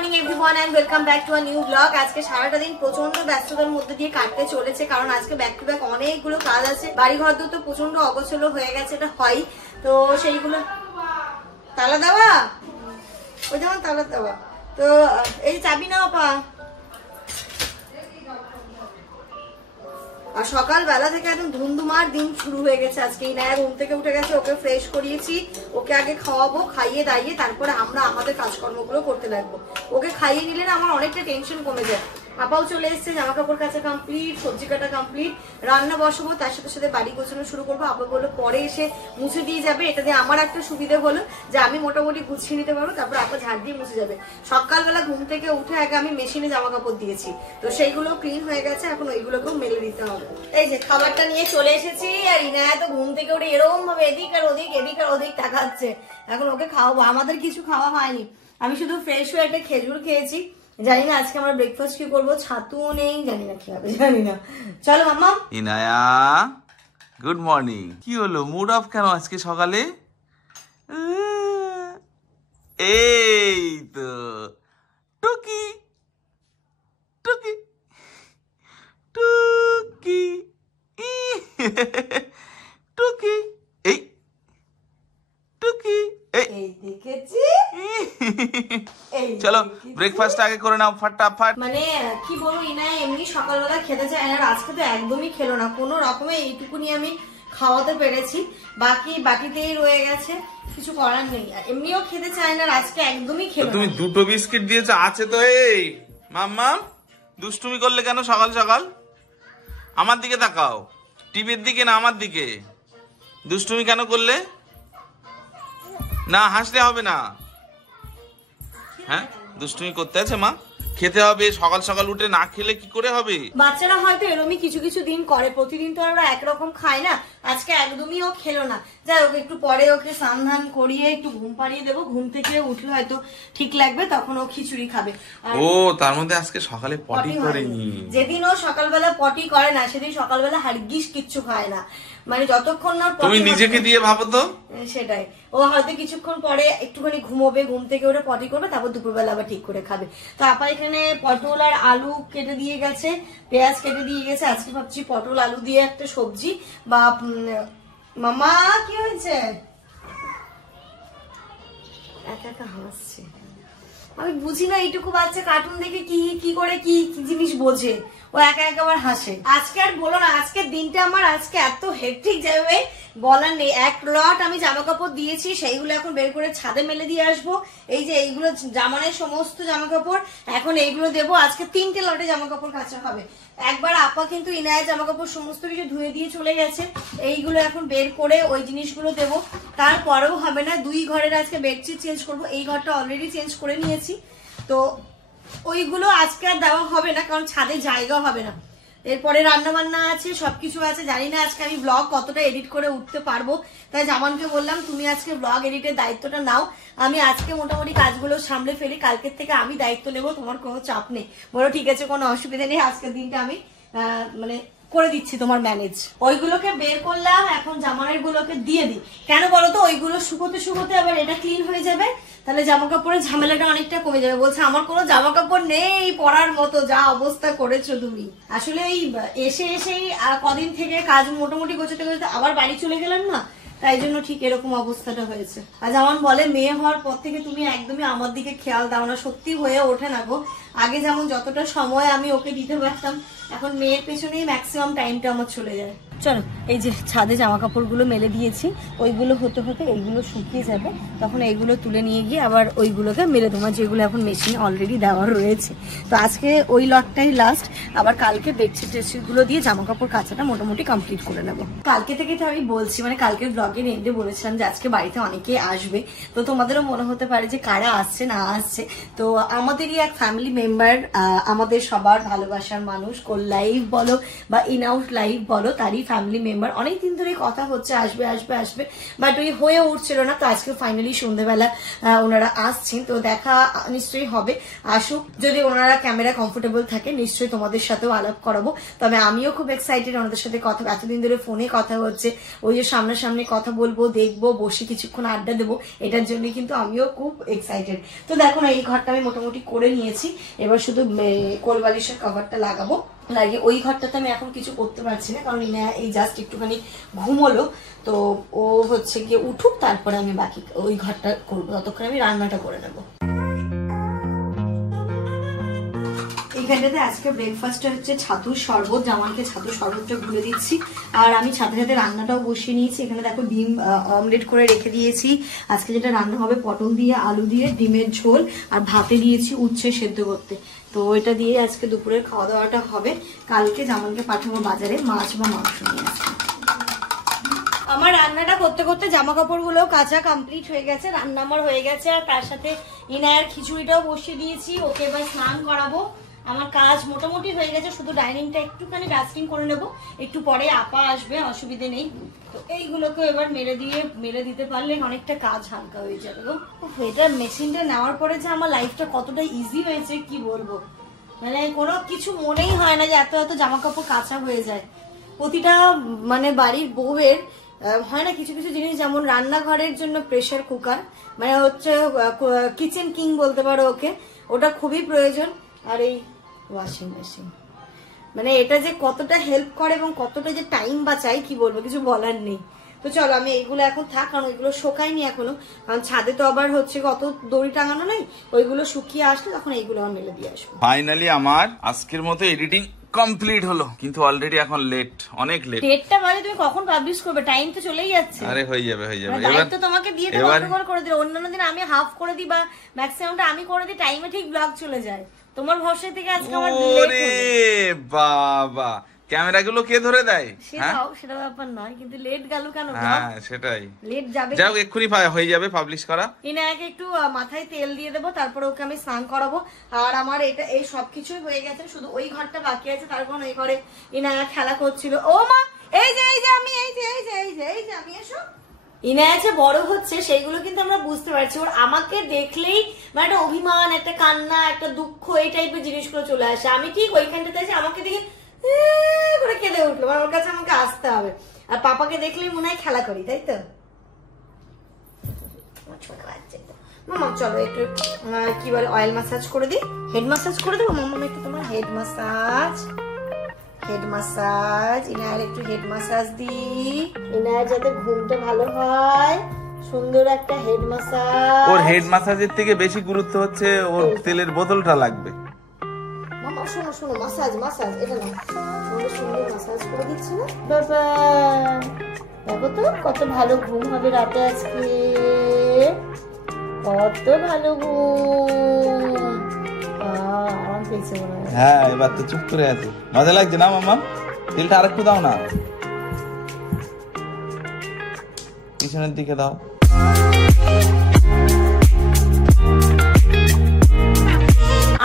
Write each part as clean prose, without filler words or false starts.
Morning everyone and welcome back to a new blog. আজকে সারাটা দিন প্রচন্ড ব্যস্ততার মধ্যে দিয়ে কাটতে চলেছে, কারণ আজকে ব্যাক টু ব্যাক অনেকগুলো কাজ আছে। বাড়ি ঘর তো প্রচন্ড অগোছলো হয়ে গেছে, এটা হয় তো সেইগুলো তালা দেওয়া, ওই যেমন তালা দেওয়া। তো এই চাবি নাও পা। আর সকালবেলা থেকে একদম ধুমধুমার দিন শুরু হয়ে গেছে আজকে। ইনায়া ঘুম থেকে উঠে গেছে, ওকে ফ্রেশ করিয়েছি, ওকে আগে খাওয়াবো, খাইয়ে দাইয়ে তারপরে আমরা আমাদের কাজকর্মগুলো করতে লাগবো। ওকে খাইয়ে নিলে না আমার অনেকটা টেনশন কমে যায়। আপাও চলে এসছে, জামা কাপড় কাচা কমপ্লিট, সবজি কাটা কমপ্লিট, রান্না বসাবো, তার সাথে সাথে বাড়ি গোছানো শুরু করবো। আপা বললো পরে এসে মুছে দিয়ে যাবে, এটা দিয়ে আমার একটা সুবিধা হলো যে আমি মোটামুটি গুছিয়ে নিতে পারবো, তারপর আপা ঝাড় দিয়ে মুছে যাবে। সকালবেলা ঘুম থেকে উঠে আগে আমি মেশিনে জামা কাপড় দিয়েছি, তো সেইগুলো ক্লিন হয়ে গেছে, এখন ওইগুলোকেও মেলে দিতে হবে। এই যে খাবারটা নিয়ে চলে এসেছি, আর ইনায়া তো ঘুম থেকে উঠে এরকম ভাবে এদিক আর ওদিক তাকাচ্ছে। এখন ওকে খাওয়াবো, আমাদের কিছু খাওয়া হয়নি, আমি শুধু ফ্রেশ হয়ে একটা খেজুর খেয়েছি। জানি না আজকে আমরা ব্রেকফাস্ট কি করবো, ছাতুও নেই, জানি না কি হবে, জানি না। চলো মাম্মা। Inaya good morning. কি হলো, মুড অফ কেন আজকে সকালে? এই তো টুকি টুকি টুকি টুকি এই টুকি এই দেখেছি। চলো ব্রেকফাস্ট আগে করে নাও ফটাফট। মানে কি বলবো, ইনায়া এমনি সকালবেলা খেতে চায় না, আজকে তো একদমই খেলো না। কোনো রকমে এইটুকুনি আমি খাওয়াতে পেরেছি, বাকি বাটিতেই রয়ে গেছে, কিছু করার নেই। এমনিও খেতে চায় না, আজকে একদমই খেলো না। তুমি দুটো বিস্কিট দিয়েছো, আছে তো। এই মাম্মা দুষ্টুমি করলে কেন সকাল সকাল? আমার দিকে তাকাও, টিভির দিকে না আমার দিকে। দুষ্টুমি কেন করলে? না হাসলে হবে না। হ্যাঁ দুষ্টুমি করতে আছে মা, খেতে হবে। সকাল সকাল উঠে না খেলে কি করে হবে? বাচ্চারা হয়তো এরকমই কিছু কিছু দিন করে, প্রতিদিন তো আমরা একরকম খাই না। আজকে একদমই ও খেলো না। যাই হোক, একটু পরে ওকে স্নান করিয়ে একটু ঘুম পাড়িয়ে দেবো, ঘুম থেকে উঠলে হয়তো ঠিক লাগবে, তখন ও খিচুড়ি খাবে। ও তার মধ্যে আজকে সকালে পটি করেনি। যেদিন ও সকালবেলা পটি করে না সেদিন সকালবেলা হারগিস কিচ্ছু খায় না, মানে যতক্ষণ না তুমি নিজেকে দিয়ে ভাবো তো। সেটাই, ও হয়তো কিছুক্ষণ পরে একটুখানি ঘুমোবে, ঘুম থেকে ওটা পটি করবে, তারপর দুপুরবেলা আবার ঠিক করে খাবে। তো আপা এখানে পটল আর আলু কেটে দিয়ে গেছে, পেঁয়াজ কেটে দিয়ে গেছে। আজকে ভাবছি পটল আলু দিয়ে একটা সবজি বা মামা কি হয়েছে, একা একা হাসছে। আমি বুঝি না, এইটুকু বাচ্চা কার্টুন দেখে কি করে কি জিনিস বোঝে, ও একা একা আবার হাসে। আজকে আর বলো না, আজকের দিনটা আমার আজকে এত হেক্টিক যাবে বলার নেই। এক লট আমি জামা কাপড় দিয়েছি, সেইগুলো এখন বের করে ছাদে মেলে দিয়ে আসবো। এই যে এইগুলো জামানের সমস্ত জামা কাপড়, এখন এইগুলো দেবো। আজকে 3টে লটে জামা কাপড় কাচা হবে। একবার আপা কিন্তু ইনায়া জামা কাপড় সমস্ত কিছু ধুয়ে দিয়ে চলে গেছে, এইগুলো এখন বের করে ওই জিনিসগুলো দেবো। তারপরেও হবে না, 2 ঘরের আজকে বেডশিট চেঞ্জ করবো, এই ঘরটা অলরেডি চেঞ্জ করে নিয়েছি, তো ওইগুলো আজকে আর দেওয়া হবে না, কারণ ছাদে জায়গা হবে না। এরপরে রান্না বান্না আছে, সবকিছু আছে। জানি না আজকে আমি ব্লগ কতটা এডিট করে উঠতে পারবো, তাই জামানকে বললাম তুমি আজকে ব্লগ এডিটের দায়িত্বটা নাও, আমি আজকে মোটামুটি কাজগুলো সামলে ফেলি, কালকের থেকে আমি দায়িত্ব নেবো, তোমার কোনো চাপ নেই। বলো ঠিক আছে, কোনো অসুবিধা নেই, আজকের দিনটা আমি মানে করে দিচ্ছি তোমার ম্যানেজ। ওইগুলোকে বের করলাম, এখন জামানের গুলোকে দিয়ে দিই। কেন বলো তো, ওইগুলো শুকোতে শুকোতে আবার এটা ক্লিন হয়ে যাবে, তাহলে জামা কাপড়ের ঝামেলাটা অনেকটা কমে যাবে। বলছে আমার কোনো জামা কাপড় নেই পরার মতো, যা অবস্থা করেছো তুমি। আসলে এই এসেই কদিন থেকে কাজ মোটামুটি গোছাতে গোছাতে আবার বাড়ি চলে গেলাম না, তাই জন্য ঠিক এরকম অবস্থাটা হয়েছে। আর যেমন বলে মেয়ে হওয়ার পর থেকে তুমি একদমই আমার দিকে খেয়াল দাও না, সত্যি হয়ে ওঠে না গো। আগে যেমন যতটা সময় আমি ওকে দিতে পারতাম, এখন মেয়ের পেছনেই ম্যাক্সিমাম টাইমটা আমার চলে যায়। চলো, এই যে ছাদে জামা কাপড়গুলো মেলে দিয়েছি, ওইগুলো হতে হতে এইগুলো শুকিয়ে যাবে, তখন এইগুলো তুলে নিয়ে গিয়ে আবার ওইগুলোকে মেলে দেবো, যেগুলো এখন মেশিনে অলরেডি দেওয়া রয়েছে। তো আজকে ওই লটটাই লাস্ট, আবার কালকে বেডশিট টেডশিটগুলো দিয়ে জামা কাপড় কাচাটা মোটামুটি কমপ্লিট করে নেবো। কালকে থেকে তো আমি বলছি, মানে কালকের ব্লগের এন্ডে বলেছিলাম যে আজকে বাড়িতে অনেকেই আসবে, তো তোমাদেরও মনে হতে পারে যে কারা আসছে না আসছে। তো আমাদেরই এক ফ্যামিলি মেম্বার, আমাদের সবার ভালোবাসার মানুষ, কোল লাইভ বলো বা ইন আউট লাইভ বলো, তারই ফ্যামিলি মেম্বার, অনেকদিন ধরে কথা হচ্ছে আসবে আসবে আসবে, বাট ওই হয়ে উঠছিল না। তো আজকে ফাইনালি সন্ধ্যেবেলা ওনারা আসছেন, তো দেখা নিশ্চয়ই হবে। আসুক, যদি ওনারা ক্যামেরা কমফোর্টেবল থাকে নিশ্চয়ই তোমাদের সাথেও আলাপ করাবো। তবে আমিও খুব এক্সাইটেড ওনাদের সাথে কথা, এতদিন ধরে ফোনে কথা হচ্ছে, ওই যে সামনাসামনি কথা বলবো, দেখবো, বসে কিছুক্ষণ আড্ডা দেবো, এটার জন্য কিন্তু আমিও খুব এক্সাইটেড। তো দেখো না, এই ঘরটা আমি মোটামুটি করে নিয়েছি, এবার শুধু কোলবালিশের কভারটা লাগাবো। লাগিয়ে ওই ঘরটাতে আমি এখন কিছু করতে পারছি না, কারণ ইনা এই জাস্ট একটুখানি ঘুমোলো, তো ও হচ্ছে গিয়ে উঠুক, তারপরে আমি বাকি ওই ঘরটা করবো, ততক্ষণ আমি রান্নাটা করে নেবো। এইখানটাতে আজকে ব্রেকফাস্টটা হচ্ছে ছাতুর শরবত, জামালকে ছাতুর শরবতটা গুলে দিচ্ছি, আর আমি সাথে সাথে রান্নাটাও বসিয়ে নিয়েছি। এখানে দেখো ডিম অমলেট করে রেখে দিয়েছি। আজকে যেটা রান্না হবে পটল দিয়ে, আলু দিয়ে, ডিমের ঝোল, আর ভাতে দিয়েছি উচ্ছে সেদ্ধ করতে। তো এটা দিয়ে আজকে দুপুরের খাওয়া দাওয়াটা হবে। কালকে জামালকে পাঠাবো বাজারে মাছ বা মাংস নিয়ে আসবো। আমার রান্নাটা করতে করতে জামা কাপড় গুলো কাঁচা কমপ্লিট হয়ে গেছে, রান্না আমার হয়ে গেছে, আর তার সাথে ইনায়ের খিচুড়িটাও বসিয়ে দিয়েছি, ওকে এবার স্নান করাবো। আমার কাজ মোটামুটি হয়ে গেছে, শুধু ডাইনিংটা একটুখানি ডাস্টিং করে নেবো, একটু পরে আপা আসবে, অসুবিধে নেই। তো এইগুলোকে এবার মেরে দিতে পারলে অনেকটা কাজ হালকা হয়ে যাবে গো। এটা মেশিনটা নেওয়ার পরে যে আমার লাইফটা কতটা ইজি হয়েছে কি বলবো, মানে কোনো কিছু মনেই হয় না যে এত এত জামা কাপড় কাঁচা হয়ে যায়। প্রতিটা মানে বাড়ির বউয়ের হয় না কিছু কিছু জিনিস, যেমন রান্নাঘরের জন্য প্রেসার কুকার, মানে হচ্ছে কিচেন কিং বলতে পারো ওকে, ওটা খুবই প্রয়োজন। আর এই ওয়াশিং মেশিন, মানে এটা যে কতটা হেল্প করে এবং কতটা যে টাইম বাঁচায় কি বলবো, কিছু বলার নেই। তো চলো আমি এইগুলো এখন থাক, কারণ ওইগুলো শোকায়নি এখনো, কারণ ছাদে তো আবার হচ্ছে কত দড়ি টাঙানো নেই, ওইগুলো শুকিয়ে আসলে তখন এইগুলো আমার মেলে দিয়ে আসবো। ফাইনালি আমার আজকের মতো এডিটিং কমপ্লিট হলো, কিন্তু অলরেডি এখন লেট, অনেক লেট। ডেটটা মানে তুমি কখন পাবলিশ করবে? টাইম তো চলেই যাচ্ছে। আরে হয়ে যাবে এবার তো তোমাকে দিয়ে দেবো, অটোকল করে দিলে। অন্যান্য দিন আমি হাফ করে দিই বা ম্যাক্সিমামটা আমি করে দিই, টাইমে ঠিক ব্লগ চলে যায়। তোমার ভরসা থেকে আজকে আমার লেট হলো। ওরে বাবা, ক্যামেরা গুলো কে ধরে দেয়? সেটা ব্যাপার নয়, কিন্তু লেট গেল কেন? হ্যাঁ সেটাই, লেট যাবে। যাও এক্ষুনি হয়ে যাবে পাবলিশ করা। ইনায়াকে একটু মাথায় তেল দিয়ে দেবো, তারপরে ওকে আমি স্নান করাবো। আর আমার এটা এই সবকিছুই হয়ে গেছে, শুধু ওই ঘরটা বাকি আছে। তার কারণ ওই ঘরে ইনায়া খেলা করছিল। ও মা, এই যে আমি আমি এসো। ইনায়া যে বড় হচ্ছে সেইগুলো কিন্তু আমরা বুঝতে পারছি। ওর আমাকে দেখলেই মানে একটা অভিমান, একটা কান্না, একটা দুঃখ, এই টাইপের জিনিসগুলো চলে আসে। আমি ঠিক ওইখানটাতে আছি, আমাকে দেখে করে কেঁদে উঠলো, মানে ওর কাছে আমাকে আসতে হবে। আর পাপাকে দেখলেই মনে হয় খেলা করি, তাই তো? ছোট বাচ্চা মামা, চলো একটু কি বলে অয়েল ম্যাসাজ করে দিই, হেড ম্যাসাজ করে দেবো। মামা একটু তোমার হেড ম্যাসাজ ইনায়ার একটু হেড ম্যাসাজ দিই, ইনায়ার যাতে ঘুমটা ভালো হয়। সুন্দর একটা হেড ম্যাসাজ। ওর হেড ম্যাসাজের থেকে বেশি গুরুত্ব হচ্ছে ওর তেলের বোতলটা লাগবে। মামা শোনো মাসাজ এটা না, সুন্দর মাসাজ করে দিচ্ছি না বাবা। দেখো তো কত ভালো ঘুম হবে রাতে আজকে, কত ভালো ঘুম। আরাম পেয়েছে মনে হয়। হ্যাঁ এবার তো চুপ করে আছে, মজা লাগছে না মামা? তেলটা আরেকটু দাও না, পিছনের দিকে দাও।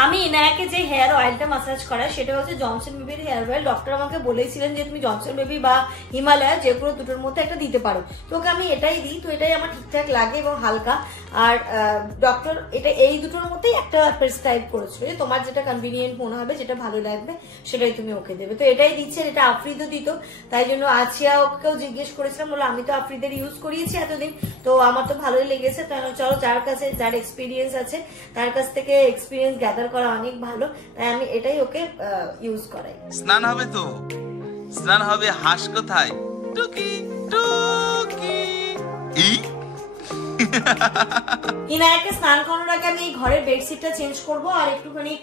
আমি ইনায়াকে যে হেয়ার অয়েলটা মাসাজ করা সেটা হচ্ছে জনসন বেবির হেয়ার অয়েল। ডক্টর আমাকে বলেছিলেন যে তুমি জনসন বেবি বা হিমালয় যে কোনো দুটোর মধ্যে একটা দিতে পারো, তোকে আমি এটাই দিই। তো এটাই আমার ঠিকঠাক লাগে এবং হালকা। আর ডক্টর এটা এই দুটোর মধ্যেই একটা প্রেসক্রাইব করেছিল যে তোমার যেটা কনভিনিয়েন্ট মনে হবে, যেটা ভালো লাগবে সেটাই তুমি ওকে দেবে। তো এটাই দিচ্ছে, এটা আফ্রিদও দিত, তাই জন্য আছিয়া ওকেও জিজ্ঞেস করেছিলাম, বলে আমি তো আফ্রিদের ইউজ করিয়েছি এতদিন, তো আমার তো ভালোই লেগেছে। তাহলে চলো যার এক্সপিরিয়েন্স আছে তার কাছ থেকে এক্সপিরিয়েন্স গ্যাদার করা অনেক ভালো, তাই আমি এটাই ওকে ইউজ করাই। স্নান হবে তো, স্নান হবে। হাঁস কোথায়? টুকি টুকি। ইনায়াকে স্নান করানোর আগে আমি ঘরের বেডশিটটা চেঞ্জ করবো, আর একটুখানি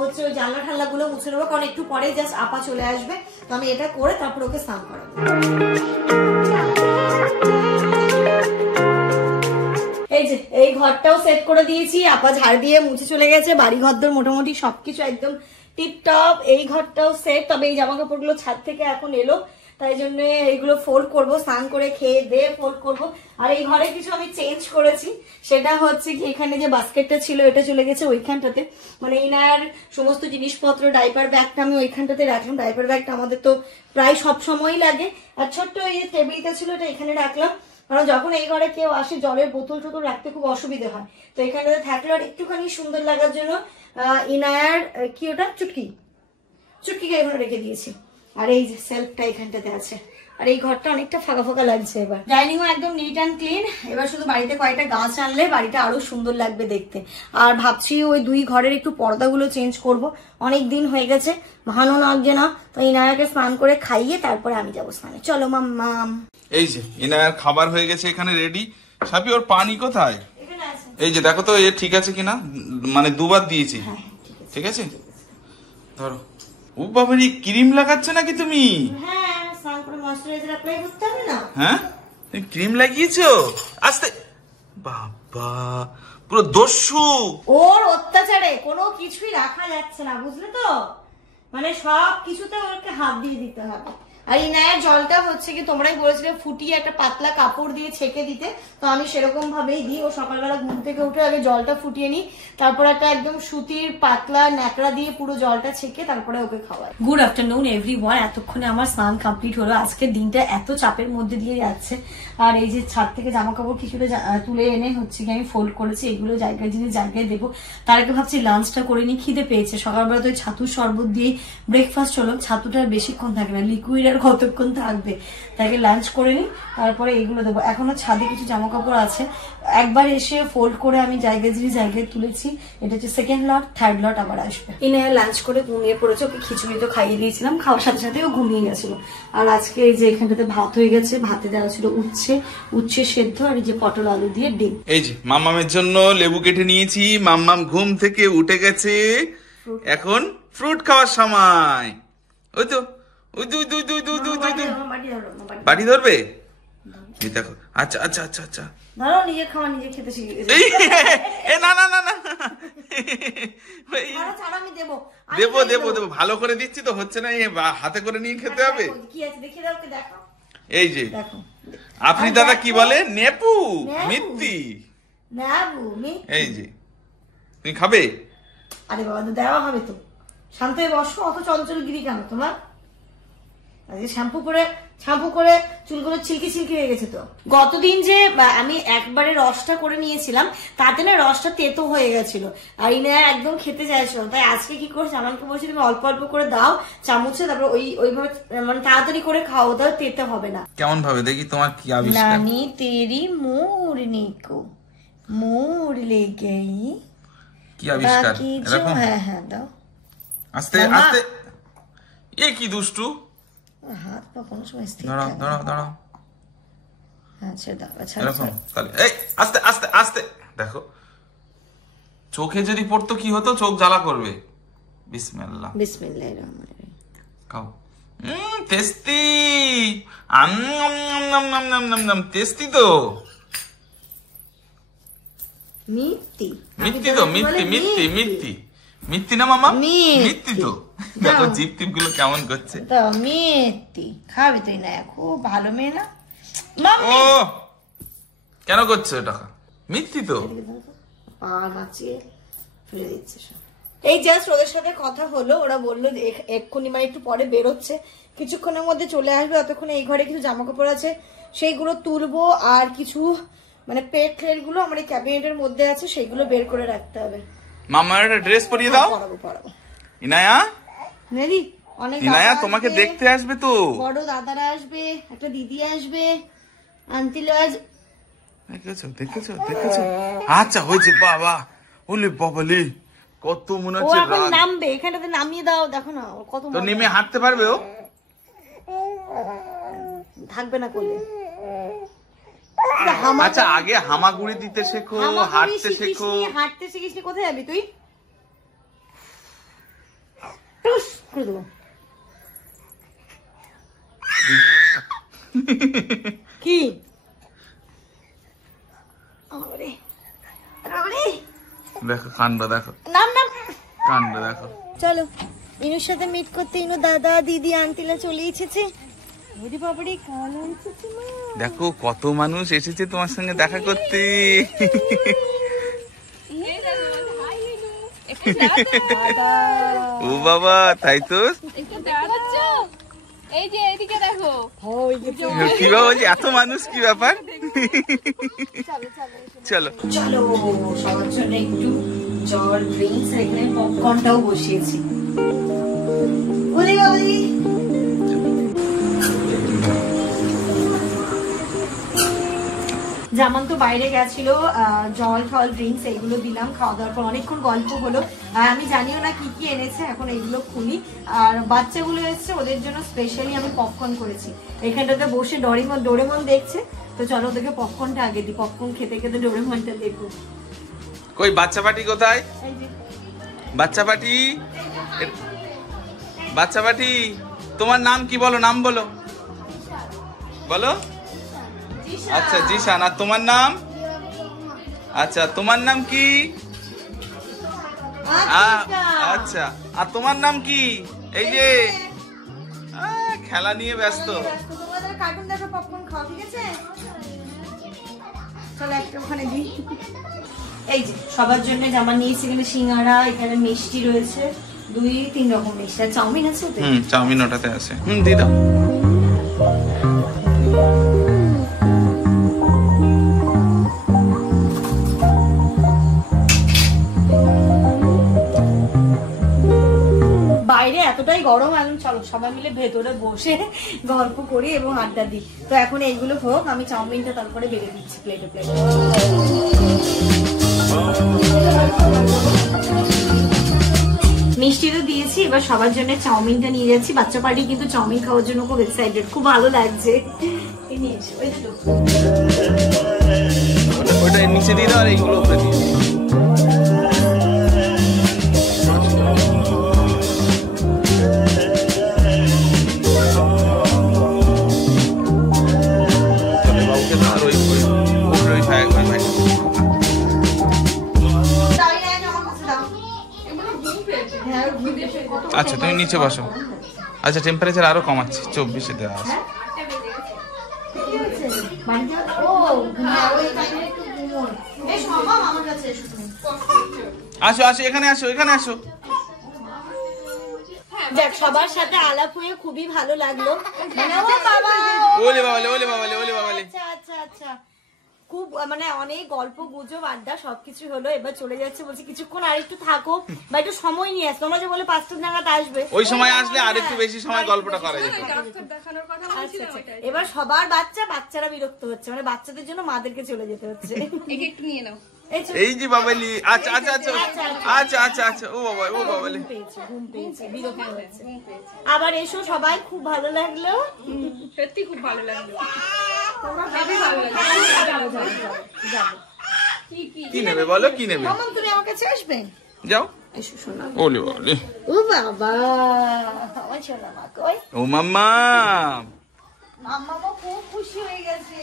হচ্ছে ওই জানলা ঠান্ডা গুলো মুছে নেবো, কারণ একটু পরে জাস্ট আপা চলে আসবে। তো আমি এটা করে তারপর ওকে স্নান করাবো। এই যে এই ঘরটাও সেট করে দিয়েছি, আপা ঝাড় দিয়ে মুছে চলে গেছে। বাড়ি ঘরদোর মোটামুটি সবকিছু একদম টিপটপ। এই ঘরটাও সেট, তবে এই জামা কাপড়গুলো ছাদ থেকে এখন এলো, তাই জন্য এইগুলো ফোল্ড করব, স্নান করে খেয়ে দিয়ে ফোল্ড করব। আর এই ঘরে কিছু আমি চেঞ্জ করেছি, সেটা হচ্ছে কি এখানে যে বাস্কেটটা ছিল এটা চলে গেছে ওইখানটাতে, মানে ইনার সমস্ত জিনিসপত্র, ডাইপার ব্যাগটা আমি ওইখানটাতে রাখলাম। ডাইপার ব্যাগটা আমাদের তো প্রায় সব সময়ই লাগে। আর ছোট্ট এই যে টেবিলটা ছিল এটা এখানে রাখলাম, কারণ যখন এই ঘরে কেউ আসে জলের বোতল টোতল রাখতে খুব অসুবিধা হয়, তো এখানটাতে থাকলে আর একটুখানি সুন্দর লাগার জন্য ইনায়ার কি ওটা চুটকিকে এখানে রেখে দিয়েছি। আর এই যে সেলফটা এখানটাতে আছে। আর এই ঘরটা অনেকটা ফাঁকা ফাঁকা লাগছে। এবার ডাইনিং ও একদম নিট অ্যান্ড ক্লিন। এবার শুধু বাড়িতে কয়েকটা গাছ আনলে বাড়িটা আরো সুন্দর লাগবে দেখতে। আর ভাবছি ওই 2 ঘরের একটু পর্দাগুলো চেঞ্জ করব, অনেক দিন হয়ে গেছে, ভালো লাগছে না। তো ইনায়াকে স্নান করে খাইয়ে তারপরে আমি যাবো স্নানে। চলো মাম্মাম। এই যে ইনায়ার খাবার হয়ে গেছে এখানে রেডি। সাপি ওর পানি কোথায়? এই যে দেখো তো এ ঠিক আছে কিনা, মানে 2 বার দিয়েছি। ঠিক আছে ধরো। ও বাবারে ক্রিম লাগাচ্ছে নাকি তুমি? হ্যাঁ, স্নান করে ময়শ্চারাইজার অ্যাপ্লাই করতে হবে না? হ্যাঁ তুমি ক্রিম লাগিয়েছো? আস্তে বাবা, পুরো দস্যু। ওর অত্যাচারে কোনো কিছুই রাখা যাচ্ছে না, বুঝলে তো, মানে সব কিছুতে ওকে হাত দিয়ে দিতে হবে। আর ইনায়ার জলটা হচ্ছে কি তোমরাই বলেছিলে ফুটিয়ে একটা পাতলা কাপড় দিয়ে ছেঁকে দিতে, তো আমি সেরকম ভাবেই দিই। ও সকালবেলা ঘুম থেকে উঠে আগে জলটা ফুটিয়ে নিই, তারপর একটা একদম সুতির পাতলা ন্যাকড়া দিয়ে পুরো জলটা ছেঁকে তারপরে ওকে খাওয়াই। Good afternoon everyone. এতক্ষণে আমার স্নান কমপ্লিট হলো। আজকের দিনটা এত চাপের মধ্যে দিয়ে যাচ্ছে। আর এই যে ছাদ থেকে জামা কাপড় কিছুটা তুলে এনে হচ্ছে কি আমি ফোল্ড করেছি, এগুলো জায়গায় জিনিস জায়গায় দেবো। তার আগে ভাবছি লাঞ্চটা করে নিই, খিদে পেয়েছে। সকালবেলা তো ওই ছাতুর শরবত দিয়ে ব্রেকফাস্ট হলো, ছাতুটা বেশিক্ষণ থাকে না, লিকুইড আর কতক্ষণ থাকবে, তাকে লাঞ্চ করে নিই, তারপরে এগুলো দেবো। এখনো ছাদে কিছু জামা কাপড় আছে, একবার এসে ফোল্ড করে আমি জায়গায় জিনিস জায়গায় তুলেছি। এটা হচ্ছে 2nd লট, 3rd লট আবার আসবে। এনে লাঞ্চ করে ঘুমিয়ে পড়েছে, ওকে খিচুড়ি তো খাইয়ে দিয়েছিলাম, খাওয়ার সাথে সাথে ও ঘুমিয়ে গেছিল। আর আজকে এই যে এখানটাতে ভাত হয়ে গেছে, ভাতে দেওয়া ছিল উচ্ছে সেদ্ধ আর এই যে পটল আলু দিয়ে ডিম। এই যে মাম্মামের জন্য লেবু কেটে নিয়েছি। মাম্মাম ঘুম থেকে উঠে গেছে, এখন ফ্রুট খাওয়ার সময়। ওই তো বাড়ি ধরবে দেখো। আচ্ছা আচ্ছা আচ্ছা আচ্ছা ধরো, নিজের খাওয়া নিজে খেতে শিখে গেছে। না না না না দেবো দেবো ভালো করে দিচ্ছি তো, হচ্ছে না, হাতে করে নিয়ে খেতে হবে। কি আছে দেখিয়ে দাও, দেখো। এই যে দেখো আপনি দাদা কি বলে, নেপু মিত্তি। এই যে তুমি খাবে? আরে বাবা, দেওয়া হবে তো, শান্ত হয়ে বসো। অত চঞ্চলগিরি কেন তোমার? শ্যাম্পু করে চুলগুলো ছিলকি হয়ে গেছে তো। গতদিন যে আমি একবারে রসটা করে নিয়েছিলাম, তাতে না রসটা তেতো হয়ে গেছিল, আর ইনায়া একদম খেতে চাইছিল। তাই আজকে কি করছে, আমাকে বলছি তুমি অল্প অল্প করে দাও চামচে, তারপর ওইভাবে মানে তাড়াতাড়ি করে খাও, তাও তেতে হবে না। কেমন ভাবে দেখি তোমার কি আবিষ্কার। নানি তেরি মোরনি কো মোর লে গই। কি আবিষ্কার? হ্যাঁ হ্যাঁ দাও আস্তে আস্তে। এ কি দুষ্টু, হাত পা কোনো সময় স্থির দাঁড়াও। আচ্ছা দাও, আচ্ছা তাহলে এই আস্তে আস্তে আস্তে। দেখো চোখে যদি পড়তো কি হতো, চোখ জ্বালা করবে। বিসমিল্লাহ বিসমিল্লাহির রহমানির রহিম। খাও। টেস্টি, টেস্টি তো। মিথ্যি না মামা, মিথ্যি তো। দেখো জিপ টিপ গুলো কেমন করছে। মিথ্যি খাবে তুই না, খুব ভালো মেয়ে না। ও কেন করছো এটা? মিথ্যি তো। এই জাস্ট ওদের সাথে কথা হলো, ওরা বললো এক্ষুনি মানে একটু পরে বেরোচ্ছে, কিছুক্ষণের মধ্যে চলে আসবে। ততক্ষণ এই ঘরে কিছু জামা কাপড় আছে, সেইগুলো তুলবো। আর কিছু মানে পেট ট্রেড গুলো আমার এই ক্যাবিনেটের মধ্যে আছে, সেইগুলো বের করে রাখতে হবে। মামার একটা ড্রেস পরিয়ে দাও। পরাবো। ইনায়া নেরি অনেক ইনায়া তোমাকে দেখতে আসবে তো, বড় দাদারা আসবে, একটা দিদি আসবে, আন্টিল আসবে। দেখেছো আচ্ছা হয়েছে। বাবা ওলে বাবালে, কত মনে হচ্ছে নামবে। এখানটাতে নামিয়ে দাও, দেখো না কত তো নেমে হাঁটতে পারবে ও, থাকবে না কোলে। আচ্ছা আগে হামাগুড়ি দিতে শেখো, হাঁটতে শেখো। হাঁটতে শিখিস, কোথায় যাবি তুই? টুস করে দেবো। কি দেখো কাণ্ড, দেখো নাম কাণ্ড দেখো। চলো ইনুর সাথে মিট করতে। ইনু দাদা দিদি আন্টিলা চলে এসেছে। দেখো কত মানুষ এসেছে তোমার সঙ্গে দেখা করতে। ও বাবা, তাই তো। এই যে এইদিকে দেখো, কি বাবা বলছি, এত মানুষ, কি ব্যাপার? চলো চলো সবার জন্য একটু জল, ড্রিঙ্কস, এখানে পপকর্নটাও বসিয়েছি। ওরে বাবারে, যেমন তো বাইরে গেছিল, জল ফল ড্রিঙ্কস এগুলো দিলাম, খাওয়া দাওয়ার পর অনেকক্ষণ গল্প হলো। আর আমি জানিও না কি কি এনেছে, এখন এগুলো খুলি। আর বাচ্চাগুলো এসছে, ওদের জন্য স্পেশালি আমি পপকর্ন করেছি। এখানটাতে বসে ডোরেমন দেখছে, তো চলো ওদেরকে পপকর্নটা আগে দিই। পপকর্ন খেতে খেতে ডোরেমনটা দেখবো। কই বাচ্চা পাটি কোথায়? বাচ্চা পাটি, বাচ্চা পাটি, তোমার নাম কি বলো? নাম বলো, বলো। আচ্ছা জিশান। আর তোমার নাম? আচ্ছা, তোমার নাম কি? আচ্ছা, আর তোমার নাম কি? এই যে খেলা নিয়ে ব্যস্ত। কার্টুন দেখো, পপকর্ন খাও, ঠিক আছে? চলো একটা ওখানে দিই। এই যে সবার জন্য জামা নিয়েছি, এখানে সিঙ্গারা, এখানে মিষ্টি রয়েছে 2-3 রকম মিষ্টি, আর চাউমিন আছে ওতে। চাউমিন ওটাতে আছে। দিয়ে দাও। বাইরে এতটাই গরম, এখন চলো সবাই মিলে ভেতরে বসে গল্প করি এবং আড্ডা দিই। তো এখন এইগুলো হোক, আমি চাউমিনটা তারপরে বেড়ে দিচ্ছি প্লেটে প্লেটে। মিষ্টি তো দিয়েছি, এবার সবার জন্য চাউমিনটা নিয়ে যাচ্ছি। বাচ্চা পার্টি কিন্তু চাউমিন খাওয়ার জন্য খুব এক্সাইটেড, খুব ভালো লাগছে। ওটা নিচে দিয়ে দাও, আর এইগুলো উপরে দিয়ে দাও। আচ্ছা তুমি নিচে বসো। আচ্ছা টেম্পারেচার আরো কমাচ্ছি, 24-এ দেওয়া আছে। আসো আসো, এখানে আসো, এখানে আসো। যাক, সবার সাথে আলাপ হয়ে খুবই ভালো লাগলো। ওলে বাবালে, ওলে বাবালে, ওলে বাবালে। আচ্ছা আচ্ছা আচ্ছা, খুব মানে অনেক গল্প গুজব আড্ডা সবকিছু হলো। এবার চলে যাচ্ছে, বলছি কিছুক্ষণ আর একটু থাকো বা একটু সময় নিয়ে আসো। তোমরা যে বলে 5টা নাগাদ আসবে, ওই সময় আসলে আর একটু বেশি সময় গল্পটা করা যেত। এবার সবার বাচ্চারা বিরক্ত হচ্ছে, মানে বাচ্চাদের জন্য মাদেরকে চলে যেতে হচ্ছে। একটু নিয়ে নাও। এই যে বাবালি। আচ্ছা আচ্ছা আচ্ছা আচ্ছা আচ্ছা আচ্ছা, ও বাবা, ও বাবালি। ঘুম পেয়েছে, বিরক্ত হচ্ছে। আবার এসো সবাই, খুব ভালো লাগলো, সত্যি খুব ভালো লাগলো। কি নেবে বলো, কি নেবে? মাম্মা তুমি আমার কাছে আসবে? যাও। এসো শোনা। ওলে বাবালি। ও বাবা, আমার শোনা মা কই? ও মাম্মা। মাম্মা খুব খুশি হয়ে গেছে।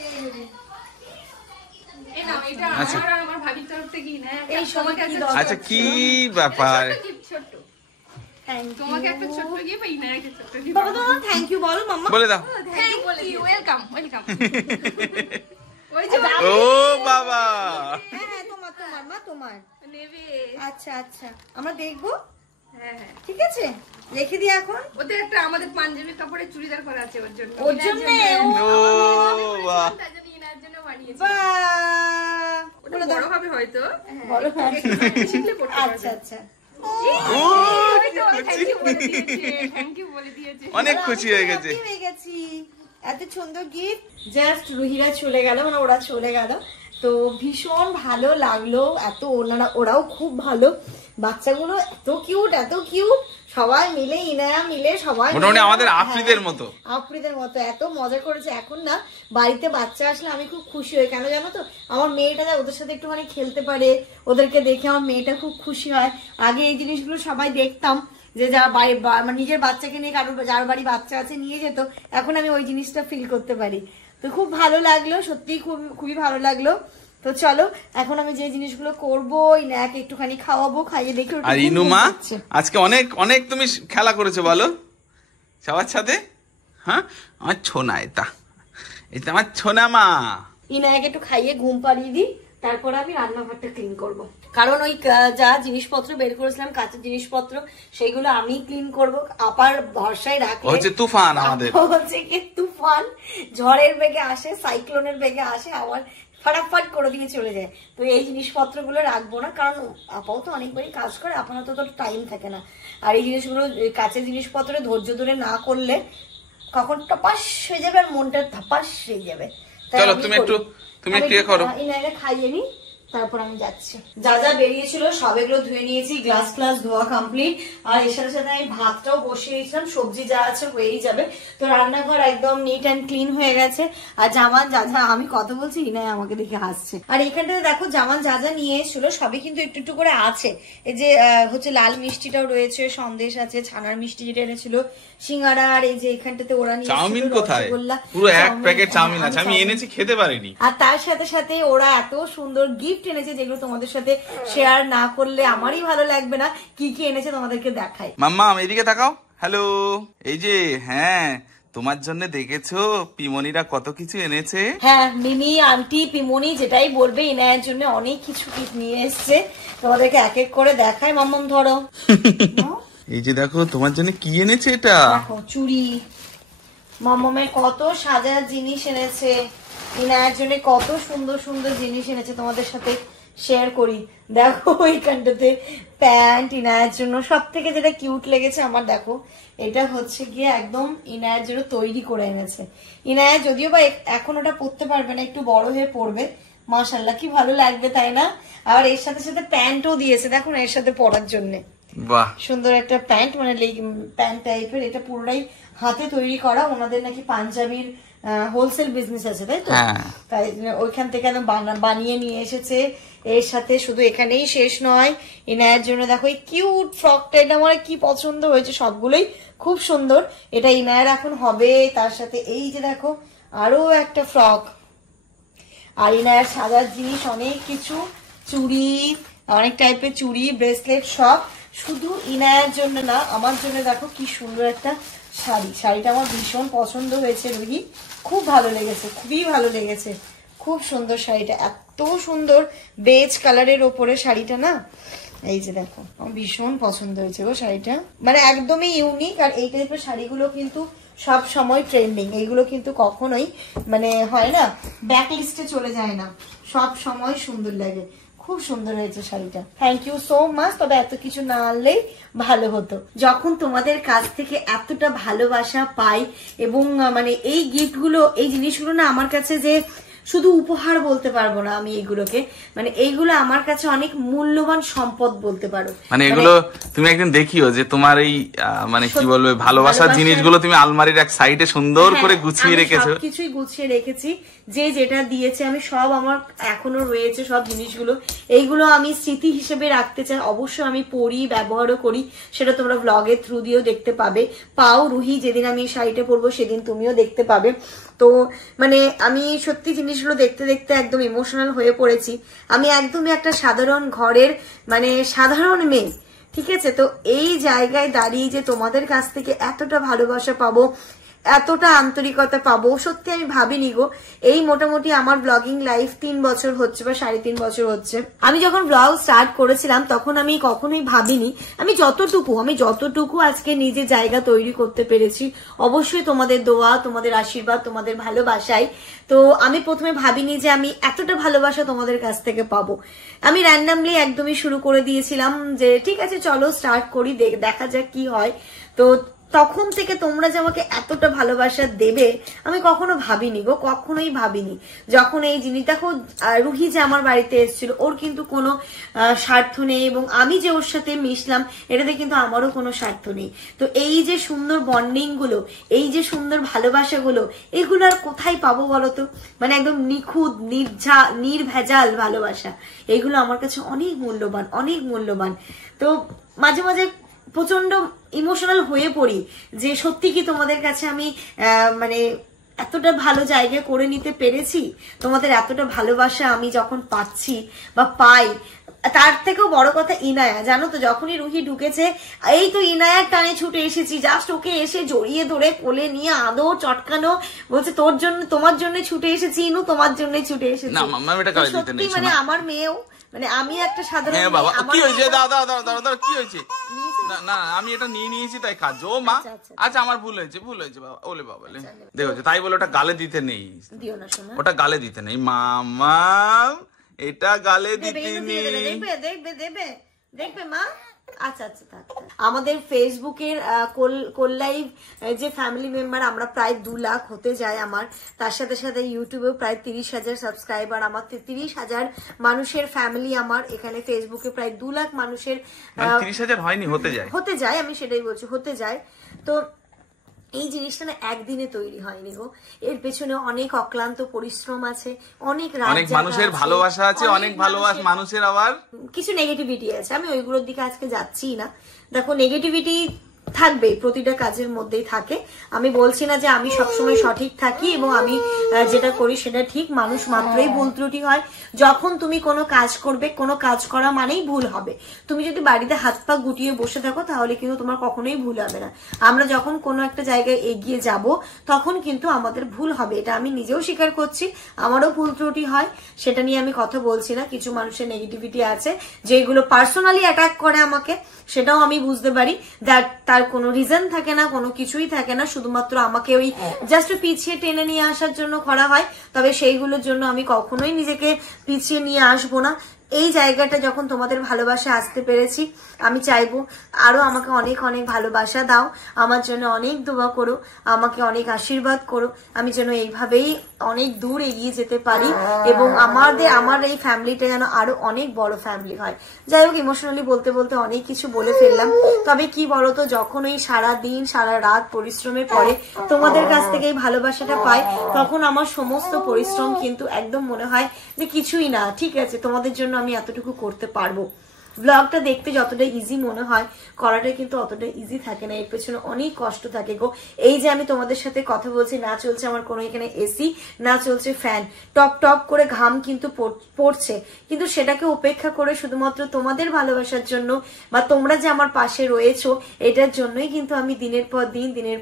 আচ্ছা আমার ভাবির তরফ থেকেই না, এই সময় আচ্ছা, কি ব্যাপার? ছোট্ট থ্যাংক তোমাকে একটা ছোট্ট গিফট, এই না একটা ছোট্ট গিফট। বাবা তোমার থ্যাংক ইউ বলো মাম্মা। বলে দাও। Thank you, welcome welcome. ওই যে ও বাবা, হ্যাঁ হ্যাঁ, তোমার তোমার মা, তোমার নেবে। আচ্ছা আচ্ছা, আমরা দেখবো, হ্যাঁ হ্যাঁ, ঠিক আছে, রেখে দিই এখন। ওদের একটা আমাদের পাঞ্জাবি কাপড়ে চুড়িদার করা আছে ওর জন্য, ওর জন্য ও বাহ, তার জন্য ইনার জন্য বানিয়েছি। বাহ, ওটা বড় হবে হয়তো, বলো। শিখলে পড়তে পারবে। আচ্ছা আচ্ছা, ও থ্যাংক ইউ বলে দিয়েছে, থ্যাংক ইউ বলে দিয়েছে। অনেক খুশি হয়ে গেছে। খুশি হয়ে গেছি, এত সুন্দর গিফট। জাস্ট রুহিরা চলে গেল, মানে ওরা চলে গেল, তো ভীষণ ভালো লাগলো। এত ওরাও খুব ভালো, বাচ্চাগুলো এত কিউট, এত কিউট, সবাই মিলে ইনায়া মিলে সবাই মোটামুটি আমাদের আফ্রিদের মতো, আফ্রিদের মতো এত মজা করেছে। এখন না বাড়িতে বাচ্চা আসলে আমি খুব খুশি হই, কেন জানো তো, আমার মেয়েটা ওদের সাথে একটুখানি খেলতে পারে, ওদেরকে দেখে আমার মেয়েটা খুব খুশি হয়। আগে এই জিনিসগুলো সবাই দেখতাম যে যারা বাড়ি মানে নিজের বাচ্চাকে নিয়ে কারোর যার বাড়ি বাচ্চা আছে নিয়ে যেত, এখন আমি ওই জিনিসটা ফিল করতে পারি। তো খুব ভালো লাগলো, সত্যি খুবই ভালো লাগলো। তো চলো এখন আমি যে জিনিসগুলো করবো, ইনায়াকে একটুখানি খাওয়াবো, খাইয়ে দেখি। আর ইনুমা আজকে অনেক অনেক তুমি খেলা করেছো বলো সবার সাথে? হ্যাঁ আমার ছোনা, এটা আমার ছোনা মা। ইনায়াকে একটু খাইয়ে ঘুম পাড়িয়ে দিই, তারপর আমি রান্নাঘরটা ক্লিন করব। কারণ ওই যা জিনিসপত্র বের করেছিলাম কাঁচের জিনিসপত্র, সেইগুলো আমি ক্লিন করব। আপার ভরসায় রাখলে হচ্ছে তুফান, আমাদের হচ্ছে কি তুফান, ঝড়ের বেগে আসে, সাইক্লোনের বেগে আসে, আবার ফাটাফাট করে দিয়ে চলে যায়। তো এই জিনিসপত্রগুলো রাখবো না, কারণ আপাও তো অনেকবারই কাজ করে, আপনার তো টাইম থাকে না। আর এই জিনিসগুলো কাঁচের জিনিসপত্র ধৈর্য ধরে না করলে কখন টপাস হয়ে যাবে আর মনটা ধাপাস হয়ে যাবে। চলো তুমি একটু করো, ইনাকে খাইয়ে নি, তারপর আমি যাচ্ছি। যা যা বেরিয়েছিল সব এগুলো ধুয়ে নিয়েছি, গ্লাস ফ্লাস ধোয়া কমপ্লিট। আর এর সাথে সাথে আমি ভাতটাও বসিয়েছিলাম, সবজি যা আছে হয়েই যাবে। তো রান্নাঘর একদম নিট অ্যান্ড ক্লিন হয়ে গেছে। আর জামান যা যা, আমি কথা বলছি ইনাই আমাকে দেখে হাসছে। আর এখানটাতে দেখো জামান যা যা নিয়ে এসেছিল সবই কিন্তু একটু একটু করে আছে। এই যে হচ্ছে লাল মিষ্টিটাও রয়েছে, সন্দেশ আছে, ছানার মিষ্টি যেটা এনেছিল, সিঙ্গারা, আর এই যে এখানটাতে ওরা নিয়ে চাউমিন কোথায়, পুরো এক প্যাকেট চাউমিন আছে, আমি এনেছি খেতে পারিনি। আর তার সাথে সাথে ওরা এত সুন্দর গিফট এনেছে যেগুলো তোমাদের সাথে শেয়ার না করলে আমারই ভালো লাগবে না। কি কি এনেছে তোমাদেরকে দেখাই। মাম্মা এদিকে তাকাও, হ্যালো। এই যে হ্যাঁ, তোমার জন্য দেখেছো পিমনিরা কত কিছু এনেছে। হ্যাঁ, মিমি আন্টি পিমনি যেটাই বলবে, ইনায়ের জন্য অনেক কিছু নিয়ে এসছে, তোমাদেরকে এক এক করে দেখাই। মাম্মাম ধরো। এই যে দেখো তোমার জন্য কি এনেছে, এটা দেখো চুড়ি। মাম্মামের কত সাজার জিনিস এনেছে, ইনায়ের জন্য কত সুন্দর সুন্দর জিনিস এনেছে, তোমাদের সাথে শেয়ার করি। দেখো ওইখানটাতে প্যান্ট ইনায়ের জন্য, সব থেকে যেটা কিউট লেগেছে আমার, দেখো এটা হচ্ছে গিয়ে একদম ইনায়ের জন্য তৈরি করে এনেছে। ইনায়া যদিও বা এখন ওটা পরতে পারবে না, একটু বড় হয়ে পড়বে। মাশাআল্লাহ কি ভালো লাগবে, তাই না? আর এর সাথে সাথে প্যান্টও দিয়েছে, দেখো না, এর সাথে পরার জন্য বাহ সুন্দর একটা প্যান্ট, মানে প্যান্ট টাইপের। এটা পুরোটাই হাতে তৈরি করা, ওনাদের নাকি পাঞ্জাবির হোলসেল বিজনেস আছে, তাই তো? তাই ওইখান থেকে বানিয়ে নিয়ে এসেছে। এর সাথে শুধু এখানেই শেষ নয়, ইনায়ের জন্য দেখো এই কিউট ফ্রকটা, এটা আমার কি পছন্দ হয়েছে, সবগুলোই খুব সুন্দর। এটা ইনায়ের এখন হবে। তার সাথে এই যে দেখো আরো একটা ফ্রক, আর ইনায়ের সাজার জিনিস অনেক কিছু, চুড়ি, অনেক টাইপের চুড়ি, ব্রেসলেট, সব। শুধু ইনায়ের জন্য না, আমার জন্য দেখো কি সুন্দর একটা শাড়ি। শাড়িটা আমার ভীষণ পছন্দ হয়েছে রুহি, খুব ভালো লেগেছে, খুবই ভালো লেগেছে, খুব সুন্দর শাড়িটা, এত সুন্দর বেজ কালারের ওপরে শাড়িটা না। এই যে দেখো আমার ভীষণ পছন্দ হয়েছে গো শাড়িটা, মানে একদমই ইউনিক। আর এই টাইপের শাড়িগুলো কিন্তু সব সময় ট্রেন্ডিং, এইগুলো কিন্তু কখনোই মানে হয় না, ব্যাক লিস্টে চলে যায় না, সব সময় সুন্দর লাগে। খুব সুন্দর হয়েছে শাড়িটা, থ্যাংক ইউ সো মাচ। তবে এত কিছু না আনলেই ভালো হতো। যখন তোমাদের কাছ থেকে এতটা ভালোবাসা পাই, এবং মানে এই গিফটগুলো, এই জিনিসগুলো না আমার কাছে যে শুধু উপহার বলতে পারবো না আমি এগুলোকে, মানে এইগুলো আমার কাছে অনেক মূল্যবান সম্পদ বলতে পারো। মানে এগুলো তুমি একদিন দেখিও যে তোমার এই মানে কি বলবে ভালোবাসার জিনিসগুলো তুমি আলমারির এক সাইডে সুন্দর করে গুছিয়ে রেখেছো। কিছুই গুছিয়ে রেখেছি, যে যেটা দিয়েছে আমি সব, আমার এখনো রয়েছে সব জিনিসগুলো। এইগুলো আমি স্মৃতি হিসেবে রাখতে চাই, অবশ্যই আমি পরি, ব্যবহারও করি, সেটা তোমরা ব্লগের থ্রু দিয়েও দেখতে পাবে। পাও রুহি, যেদিন আমি শাড়িটা পরবো সেদিন তুমিও দেখতে পাবে। তো মানে আমি সত্যি জিনিসগুলো দেখতে দেখতে একদম ইমোশনাল হয়ে পড়েছি। আমি একদমই একটা সাধারণ ঘরের মানে সাধারণ মেয়ে, ঠিক আছে? তো এই জায়গায় দাঁড়িয়ে যে তোমাদের কাছ থেকে এতটা ভালোবাসা পাবো, এতটা আন্তরিকতা পাবো, সত্যি আমি ভাবিনি গো। এই মোটামুটি আমার ব্লগিং লাইফ 3 বছর হচ্ছে বা 3.5 বছর হচ্ছে। আমি যখন ব্লগ স্টার্ট করেছিলাম তখন আমি কখনোই ভাবিনি আমি যতটুকু আজকে নিজে জায়গা তৈরি করতে পেরেছি, অবশ্যই তোমাদের দোয়া, তোমাদের আশীর্বাদ, তোমাদের ভালোবাসায়। তো আমি প্রথমে ভাবিনি যে আমি এতটা ভালোবাসা তোমাদের কাছ থেকে পাবো। আমি র্যান্ডামলি একদমই শুরু করে দিয়েছিলাম যে ঠিক আছে চলো স্টার্ট করি, দেখা যাক কি হয়। তো তখন থেকে তোমরা যে আমাকে এতটা ভালোবাসা দেবে আমি কখনো ভাবিনি গো, কখনোই ভাবিনি। যখন এই জিনিস দেখো, রুহি যে আমার বাড়িতে এসেছিল, ওর কিন্তু কোনো স্বার্থ নেই, এবং আমি যে ওর সাথে মিশলাম এটাতে কিন্তু আমারও কোনো স্বার্থ নেই। তো এই যে সুন্দর বন্ডিং গুলো, এই যে সুন্দর ভালোবাসাগুলো, এগুলো আর কোথায় পাবো বলতো? মানে একদম নিখুঁত, নির্ভেজাল ভালোবাসা, এইগুলো আমার কাছে অনেক মূল্যবান, অনেক মূল্যবান। তো মাঝে মাঝে প্রচন্ড ইমোশনাল হয়ে পড়ি যে সত্যি কি তোমাদের কাছে আমি মানে এতটা ভালো জায়গা করে নিতে পেরেছি, তোমাদের এতটা ভালোবাসা আমি যখন পাচ্ছি বা পাই, তার থেকেও বড় কথা ইনায়া, জানো তো যখনই রুহি ঢুকেছে এই তো ইনায়ার টানে ছুটে এসেছি, জাস্ট ওকে এসে জড়িয়ে ধরে কোলে নিয়ে আদর চটকানো, বলছে তোর জন্য তোমার জন্য ছুটে এসেছি ইনু, তোমার জন্য ছুটে এসেছি। না মাম্মা এটা গালি দিতে নেই, মানে আমার মেয়েও, মানে আমি একটা সাধারণ হ্যাঁ বাবা কি হয়েছে, দাদা কি হয়েছে? না আমি এটা নিয়ে নিয়েছি তাই খাচ্ছ ও মা। আচ্ছা আমার ভুল হয়েছে বাবা, ওলে বাবা দেখো তাই বলে ওটা গালে দিতে নেই, দিও না শোনা, ওটা গালে দিতে নেই মামা, এটা গালে দিতে নেই। দেখবে মা। আচ্ছা থাক। আমাদের ফেসবুকের কোল্লাইভ যে ফ্যামিলি মেম্বার আমরা প্রায় 2 লাখ হতে যায় আমার, তার সাথে সাথে ইউটিউবেও প্রায় 30,000 সাবস্ক্রাইবার, আমার 33,000 মানুষের ফ্যামিলি, আমার এখানে ফেসবুকে প্রায় 2 লাখ মানুষের 30,000 হয়নি, হতে যায় আমি সেটাই বলছি, হতে যায়। তো এই জিনিসটা না একদিনে তৈরি হয়নি গো, এর পেছনে অনেক অক্লান্ত পরিশ্রম আছে, অনেক মানুষের ভালোবাসা আছে, অনেক ভালোবাসা মানুষের, আবার কিছু নেগেটিভিটি আছে, আমি ওইগুলোর দিকে আজকে যাচ্ছি না। দেখো নেগেটিভিটি থাকবে, প্রতিটা কাজের মধ্যেই থাকে, আমি বলছি না যে আমি সবসময় সঠিক থাকি এবং আমি যেটা করি সেটা ঠিক, মানুষ মাত্রই ভুল ত্রুটি হয়। যখন তুমি কোনো কাজ করবে, কোনো কাজ করা মানেই ভুল হবে। তুমি যদি বাড়িতে হাত পা গুটিয়ে বসে থাকো তাহলে কিন্তু তোমার কখনোই ভুল হবে না। আমরা যখন কোনো একটা জায়গায় এগিয়ে যাব তখন কিন্তু আমাদের ভুল হবে, এটা আমি নিজেও স্বীকার করছি, আমারও ভুল ত্রুটি হয়, সেটা নিয়ে আমি কথা বলছি না। কিছু মানুষের নেগেটিভিটি আছে যেগুলো পার্সোনালি অ্যাটাক করে আমাকে, সেটাও আমি বুঝতে পারি, তার কোনো রিজন থাকে না, কোনো কিছুই থাকে না, শুধুমাত্র আমাকে ওই জাস্ট পিছিয়ে টেনে নিয়ে আসার জন্য করা হয়। তবে সেইগুলোর জন্য আমি কখনোই নিজেকে পিছিয়ে নিয়ে আসবো না। এই জায়গাটা যখন তোমাদের ভালোবাসা আসতে পেরেছি, আমি চাইবো আরো আমাকে অনেক অনেক ভালোবাসা দাও, আমার জন্য অনেক দোয়া করো, আমাকে অনেক আশীর্বাদ করো, আমি যেন এইভাবেই অনেক দূর এগিয়ে যেতে পারি এবং আমার এই ফ্যামিলিটা যেন আরো অনেক বড় ফ্যামিলি হয়। যাই হোক, ইমোশনালি বলতে বলতে অনেক কিছু বলে ফেললাম। তবে কি বলতো, যখন ওই সারা দিন সারা রাত পরিশ্রমের পরে তোমাদের কাছ থেকে এই ভালোবাসাটা পাই, তখন আমার সমস্ত পরিশ্রম কিন্তু একদম মনে হয় যে কিছুই না, ঠিক আছে তোমাদের জন্য আমি এতটুকু করতে পারবো। ব্লগটা দেখতে যতটা ইজি মনে হয়, করাটা কিন্তু অতটা ইজি থাকে না, এর পেছনে অনেক কষ্ট থাকে গো। এই যে আমি তোমাদের সাথে কথা বলছি, না চলছে আমার কোনো এখানে এসি, না চলছে ফ্যান, টপ টপ করে ঘাম কিন্তু পড়ছে, কিন্তু সেটাকে উপেক্ষা করে শুধুমাত্র তোমাদের ভালোবাসার জন্য বা তোমরা যে আমার পাশে রয়েছো এটার জন্যই কিন্তু আমি দিনের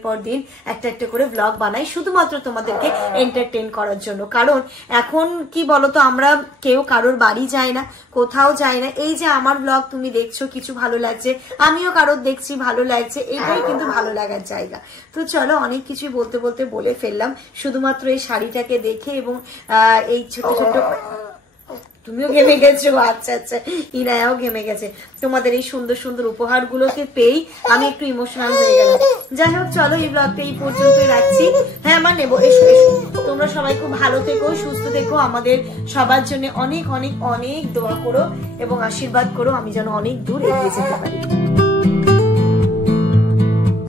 পর দিন একটা একটা করে ব্লগ বানাই, শুধুমাত্র তোমাদেরকে এন্টারটেইন করার জন্য। কারণ এখন কি বলতো, আমরা কেউ কারোর বাড়ি যায় না, কোথাও যায় না, এই যে আমার ব্লগ তুমি দেখছো, কিছু ভালো লাগছে, আমিও কারোর দেখছি ভালো লাগছে, এটাই কিন্তু ভালো লাগার জায়গা। তো চলো, অনেক কিছু বলতে বলে ফেললাম, শুধুমাত্র এই শাড়িটাকে দেখে এবং এই ছোট ছোট, তুমিও ঘেমে গেছো, আচ্ছা ইনায়াও ঘেমে গেছে, তোমাদের এই সুন্দর সুন্দর উপহারগুলোকে পেয়েই আমি একটু ইমোশনাল হয়ে গেলাম। যাই হোক চলো, এই ব্লগটা এই পর্যন্তই রাখছি। হ্যাঁ আমার নেবো, এসো তোমরা সবাই খুব ভালো থেকো, সুস্থ থেকো, আমাদের সবার জন্য অনেক অনেক অনেক দোয়া করো এবং আশীর্বাদ করো, আমি যেন অনেক দূর এগিয়ে যেতে পারি।